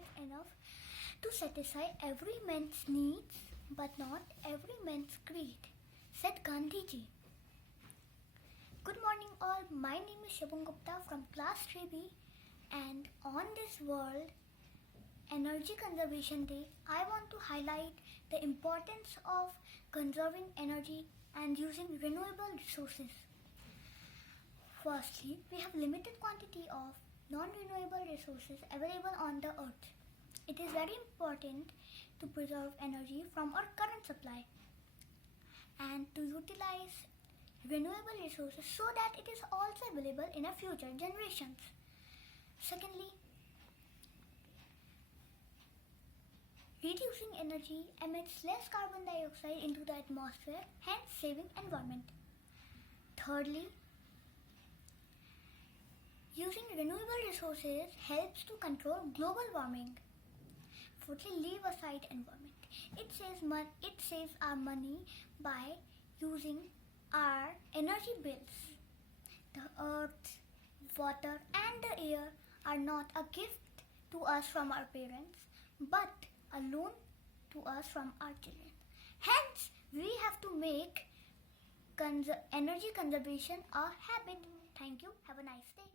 light enough to satisfy every man's needs, but not every man's greed, said Gandhiji. Good morning all, my name is Shubham Gupta from class 3B, and on this World Energy Conservation Day, I want to highlight the importance of conserving energy and using renewable resources. Firstly, we have limited quantity of non-renewable resources available on the earth. It is very important to preserve energy from our current supply and to utilize renewable resources so that it is also available in our future generations. Secondly, reducing energy emits less carbon dioxide into the atmosphere, hence saving environment. Thirdly, using renewable resources helps to control global warming. Fourthly, leave aside environment. It saves our money by using our energy bills. The earth, water and the air are not a gift to us from our parents, but a loan to us from our children. Hence, we have to make energy conservation a habit. Thank you. Have a nice day.